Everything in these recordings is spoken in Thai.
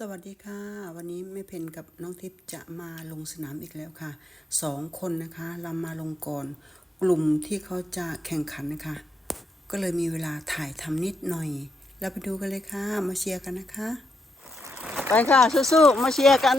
สวัสดีค่ะ วันนี้แม่เพนกับน้องทิพย์จะมาลงสนามอีกแล้วค่ะสองคนนะคะเรามาลงก่อนกลุ่มที่เขาจะแข่งขันนะคะ ก็เลยมีเวลาถ่ายทำนิดหน่อย เราไปดูกันเลยค่ะ มาเชียร์กันนะคะ ไปค่ะสู้ๆมาเชียร์กัน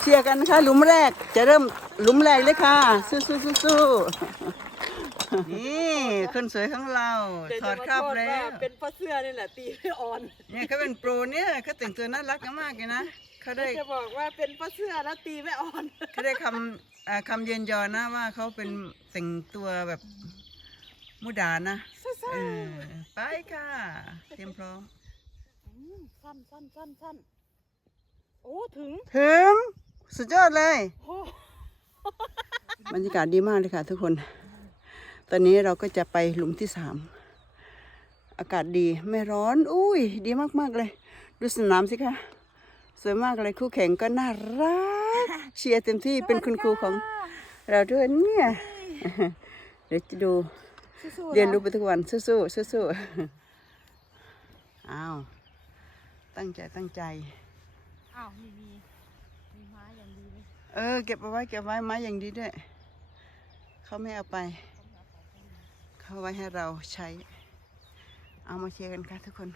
เชียร์กันนะคะหลุมแรกจะเริ่มหลุมแรกเลยค่ะ สู้ๆๆๆ นี่คนสวยของเราถอดคราบแล้วเป็นเพราะเสื้อนี่แหละตีไม่อ่อนเนี่ยเขาเป็นโปรเนี่ยเขาแต่งตัวน่ารักมากเลยนะเขาได้จะบอกว่าเป็นเพราะเสื้อแล้วตีไม่อ่อนเขาได้คำอ่าคำเย็นยอนะว่าเขาเป็นแต่งตัวแบบมุดานะเออไปค่ะเตรียมพร้อมสั้นสั้นสั้นสั้นโอ้ถึงถึงสุดยอดเลยโอ้บรรยากาศดีมากเลยค่ะทุกคน ตอนนี้เราก็จะไปหลุมที่สามอากาศดีไม่ร้อน อุ้ย ดีมาก ๆ เลย ดูสนามสิคะ สวยมากเลยคู่แข่งก็น่ารัก เชียร์เต็มที่เป็นคุณครูของเราด้วยเนี่ย เดี๋ยวจะดูสู้ๆเรียนรู้ไปทุกวัน สู้ๆสู้ๆอ้าว ตั้งใจตั้งใจ อ้าวมีมีมีไม้อย่างดีเลยเออ เก็บเอาไว้เก็บไว้ไม้อย่างดีด้วย เขาไม่เอาไปเขา ไว้ให้เราใช้ เอามาเชียร์กันค่ะทุกคน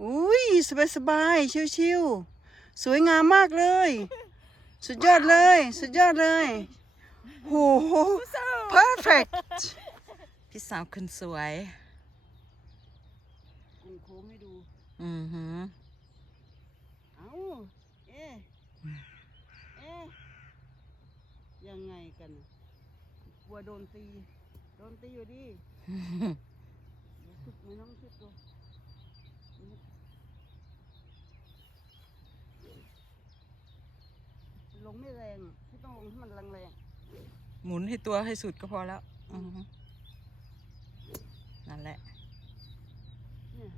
อุ้ยสบายสบายๆชิวๆ สวยงามมากเลย สุดยอดเลย สุดยอดเลยโห perfect พี่สาวคนสวยอันโค้งให้ดู อือหือเอาเอ๊ะเอ๊ะยังไงกันน่ะกลัวโดนตี โดนตีอยู่ดิเดี๋ยวฝึกไม่น้องฝึกดู ลงไม่แรงที่ต้องลงให้มันแรงหมุนให้ตัวให้สุดก็พอแล้วอือหือนั่นแหละๆเนี่ย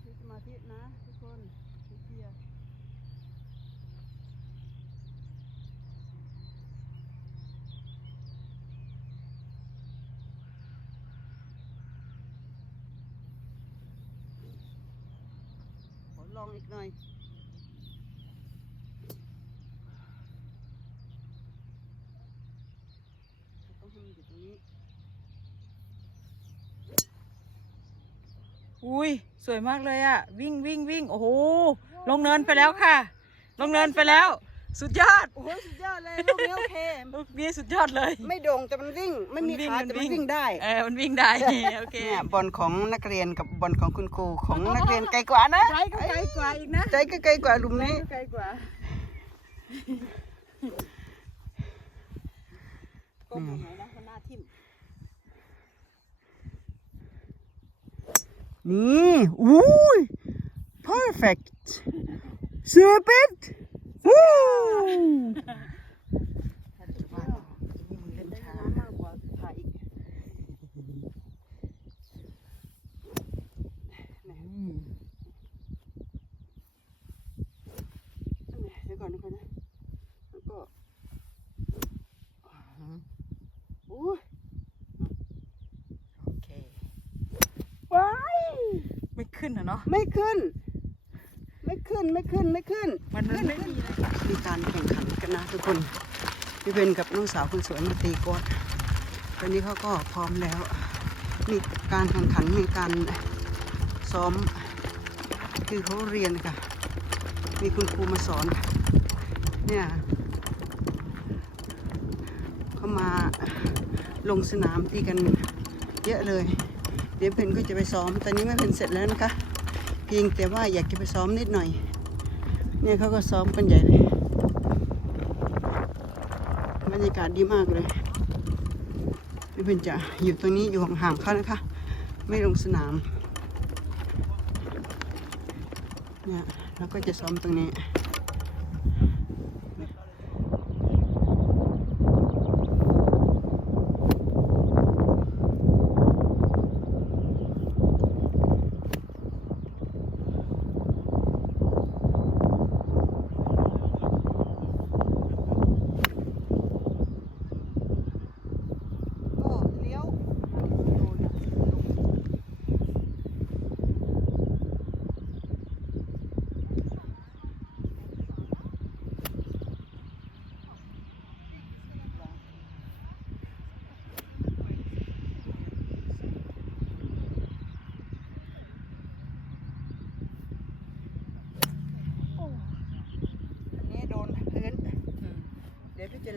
ใช้สมาธินะทุกคนเชียร์ขอลองอีกหน่อย ต้องให้มันอยู่ตรงนี้ อุ้ยสวยมากเลยอะวิ่งวิ่งวิ่งโอ้โหลงเนินไปแล้วค่ะ ลงเนินไปแล้ว สุดยอดโอ้โหสุดยอดเลยลูกนี้โอเค ลูกนี้สุดยอดเลย ไม่โด่งแต่มันวิ่งไม่มีขาแต่มันวิ่งได้เออมันวิ่งได้โอเคเนี่ยบอลของนักเรียนกับบอลของคุณครูของนักเรียนไกลกว่านะไกลก็ไกลกว่าอีกนะใจก็ไกลกว่าหลุมนี้ไกลกว่าก็หมุนไหนนะมันหน้าทิ่ม นี่อุ้ย perfect stupid วู้ ขึ้นอะเนาะ ไม่ขึ้น ไม่ขึ้นไม่ขึ้นไม่ขึ้นมันมันไม่มีเลยมีการแข่งขันกันนะทุกคนพี่เป็นกับน้องสาวคนสวยมาตีกอล์ฟตอนนี้เขาก็พร้อมแล้ว มีการแข่งขันมีการซ้อม คือเขาเรียนค่ะ มีคุณครูมาสอน เนี่ยเขามาลงสนามตีกันเยอะเลย เดี๋ยวเพนก็จะไปซ้อม ตอนนี้ไม่เพนเสร็จแล้วนะคะ เพียงแต่ว่าอยากจะไปซ้อมนิดหน่อย เนี่ยเขาก็ซ้อมกันใหญ่เลยบรรยากาศดีมากเลยพี่เพนจะอยู่ตรงนี้อยู่ห่างๆเขานะคะ ไม่ลงสนามเนี่ยเราก็จะซ้อมตรงนี้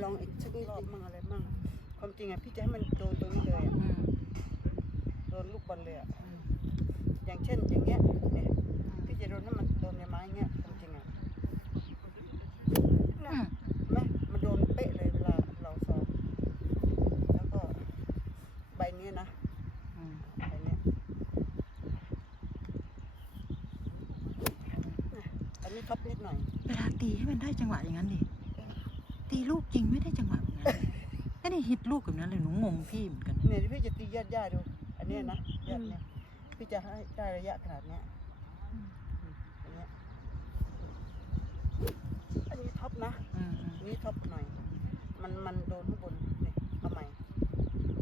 อบมั่งอะไรมั่งความจริงอะพี่จะให้มันโดนตรงนี้เลยอะอืมโดนลูกบอลเลยอะอืมอย่างเช่นอย่างเงี้ยเนี่ยพี่จะโดนให้มันโดนในไม้เงี้ยความจริงอะอืมไหมมันโดนเป๊ะเลยเวลาเราซ้อมแล้วก็ใบเนี้ยนะอืมใบเนี้ยอันนี้ทับนิดหน่อยเวลาตีให้มันได้จังหวะอย่างนั้นดิ ตีลูกจริงไม่ได้จังหวะแบบนั้นเลยไม่ได้ฮิตลูกแบบนั้นเลยหนูงงพี่เหมือนกันเนี่ยที่พี่จะตีญาติญาติดู อันเนี้ยนะญาติเนี่ยพี่จะให้ได้ระยะขนาดเนี้ยอันเนี้ยอันนี้ท็อปนะอืมอืมอันนี้ท็อปหน่อยมันมันโดนข้างบนเนี่ยเอาใหม่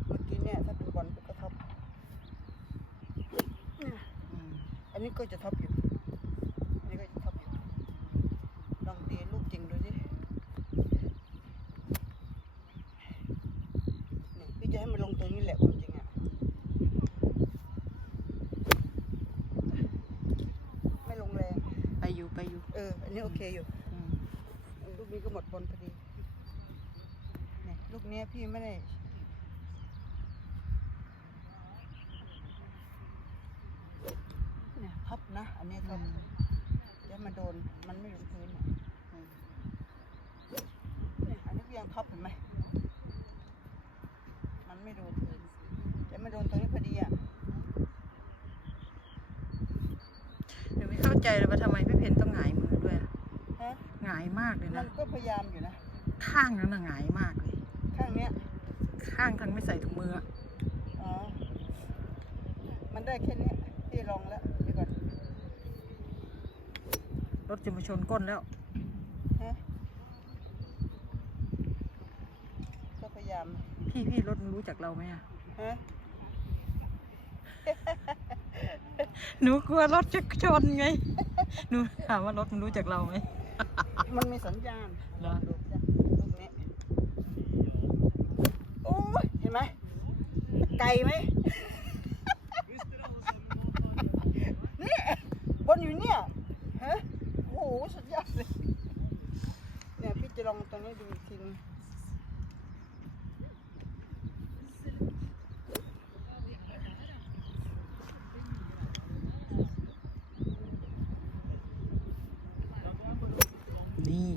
เมื่อกี้เนี่ยถ้าเป็นบอลก็ท็อปเนี่ยอืมอันนี้ก็จะท็อปอยู่ อันนี้ก็จะท็อปอยู่ ลองตีลูกจริงดูสินี่พี่จะให้มันลงตรงนี้แหละความจริงอะ ไม่ลงแรง ไปอยู่ไปอยู่ เอ ออันนี้โอเคอยู่อืมลูกนี้ก็หมดบอลพอดีเนี่ยลูกเนี้ยพี่ไม่ได้เนี่ยท็อปนะ อันนี้ท็อปเดี๋ยวมันโดนมันไม่ลงพื้นเนี่ยอืมเนี่ยอันนี้ก็ยังท็อปเห็นไหมมันไม่โดนพื้นเดี๋ยวมันโดนตรงนี้พอดีอะหนูไม่เข้าใจเลยว่าทำไมพี่เพนายมากเลยมันะ นก็พยายามอยู่นะ ข้างนั้นน่ะหงายมากเลย ข้างเนี้ย ข้างทั้งไม่ใส่ถุงมืออะอ๋อ มันได้แค่เนี้ยพี่ลองแล้วเดี๋ยวก่อนรถจะมาชนก้นแล้ว ฮะก็พยายามพี่พี่รถมันรู้จักเราไหมอะฮะหนูกลัวรถจะชนไง หนูถามว่ารถมันรู้จักเราไหม มันมีสัญญาณเหรอดูจ้ะลูกนี้โอ้ยเห็นไหมไกลไหม นี่บนอยู่เนี่ย ฮะ โอ้โห สุดยอดเลย เนี่ยพี่จะลองตรงนี้ดูอีกทีนึง นี่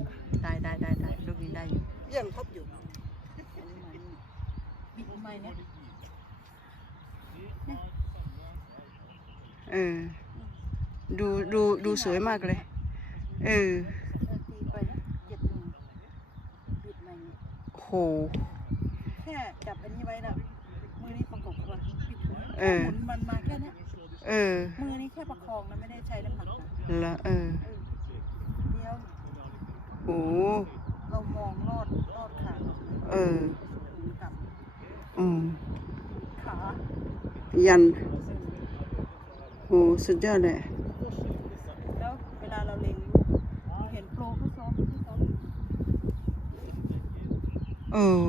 ได้ได้ได้ได้ลูกนี้ได้อยู่ยังท็อปอยู่อันนี้มานี่บิดไม่เนี่ยเออดูดูดูสวยมากเลย เออตีไปนะเหยียบมือบิดมาอย่างนี้โหแค่จับอันนี้ไว้นะมือนี้ประกบกับบิดหัวเออหมุนมันมาแค่เนี้ยเออ มือนี้แค่ประคองนะไม่ได้ใช้น้ำหนักนะละเออเออเดียว โหเรามองลอดลอดขาเออหมุนกลับอืมขายันโหสุดยอดเลยแล้วเวลาเราเล็งเห็นโปรเขาซ้อมเขาซ้อมเออ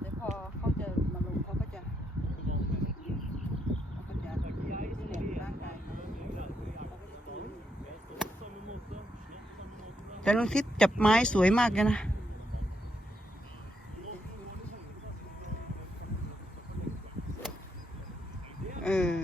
เดี๋ยวพอเขาจะมาลงเขาก็จะเขาก็จะเหนี่ยร่างกายเขาก็จะตี แต่ลุงทิศจับไม้สวยมากเลยนะ เออ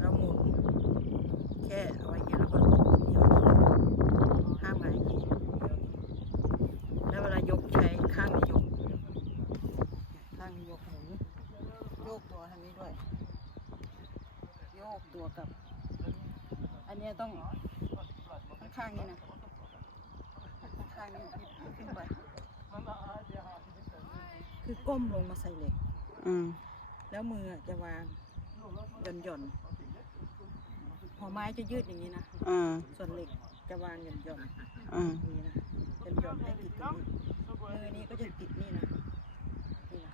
เราหมุนแค่เอาไว้อย่างเงี้ยแล้วก็เดี๋ยวห้ามหงายอย่างงี้แล้วเวลายกใช้ข้างนี้ยก ข้างนี้ยกหมุนโยกตัวทางนี้ด้วย โยกตัวกับ อันเนี้ยต้องข้างๆนี่นะข้างๆนี่ขึ้นไปคือ ก้มลงมาใส่เหล็ก อืมแล้วมือจะวางหย่อนหย่อนๆหัวไม้จะยืดอย่างนี้นะ อ่าส่วนเหล็กจะวางหย่อนหย่อนๆ อ่าอย่างนี้นะหย่อนหย่อนๆให้ติดตรงนี้มือนี้ก็จะติดนี่นะนี่นะ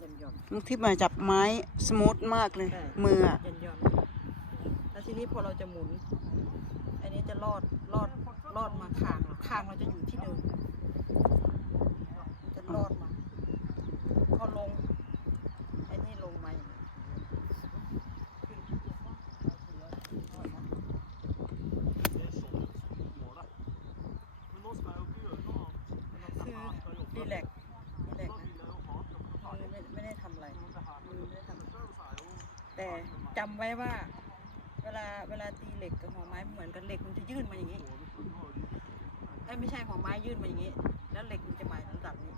ยันหย่อนน้องทิพย์มาจับไม้สมูทมากเลย ใช่ มืออะยันหย่อนแล้วทีนี้พอเราจะหมุน อันนี้จะลอดลอดลอดมาคางเราคางเราจะอยู่ที่เดิมมันจะลอดมา พอลงไอ้นี่ลงมาอย่างนี้ขึ้นลอดมา คือรีแลกซ์รีแลกซ์นะมือไม่ไม่ได้ทำอะไรมือไม่ได้ทำอะไรแต่ จำไว้ว่า เวลาเวลาตีเหล็กกับหัวไม้เหมือนกันเหล็กมันจะยื่นมาอย่างนี้เอ้ไม่ใช่หัวไม้ยื่นมาอย่างนี้ แล้วเหล็กมันจะมาระดับนี้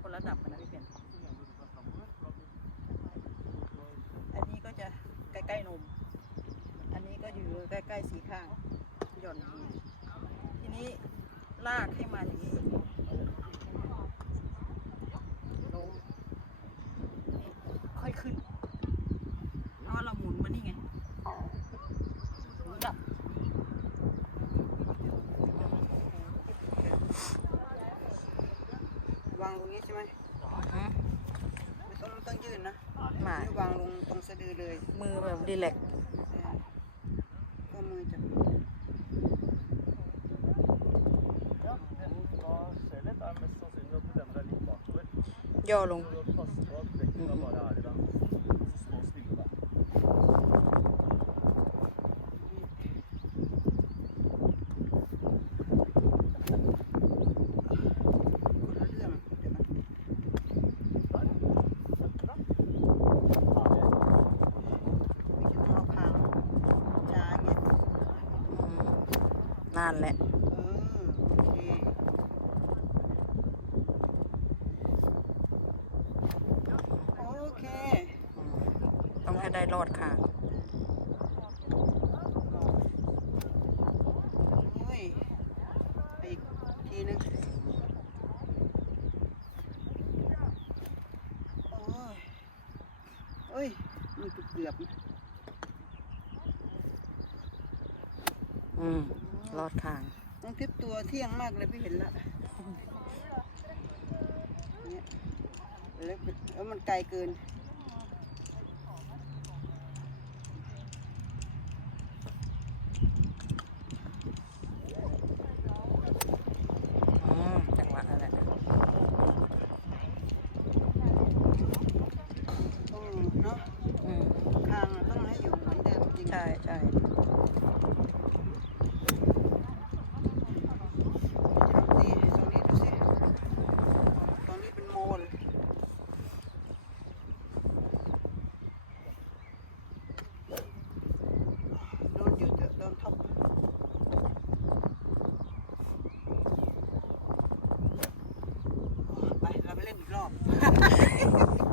คนละระดับกันนะพี่เป็นอันนี้ก็จะใกล้ๆนม อันนี้ก็อยู่ใกล้ๆสีข้างหย่อนทีนี้ลากให้มาอย่างนี้ ลงนี่ค่อยขึ้นเพราะว่าเราหมุนมานี่ไงหมุนดับ วางตรงนี้ใช่ไหมไม่ต้องไม่ต้องยื่นนะมานี่วางลงตรงสะดือเลยมือแบบรีแลกซ์เออก็มือจับ ser litt, er mest sannsynlig at den der litt bakover. ย่อลง Så pass på at bekkene bare er i den. Så stå stille der. คนละเรื่องเดี๋ยวนะไม่ใช่ต้องเอาคางช้าเงี้ย นั่นแหละเออโอเคโอเค ต้องให้ได้รอดค่ะ โอ้ยอีกทีนึงโอ้ยโอ้ยมันเกือบๆนะ อืม รอดข้าง น้องทิพย์ตัวเที่ยงมากเลยพี่เห็นละเนี่ยแล้วมันไกลเกิน อืม จังหวะนั่นแหละ ต้องเนาะ อืม คางอะต้องให้อยู่เหมือนเดิมจริง ใช่ใช่ ทำดีตรงนี้ดูสิตรงนี้เป็นโมเลยโดนอยู่เถอะโดนทับ ไ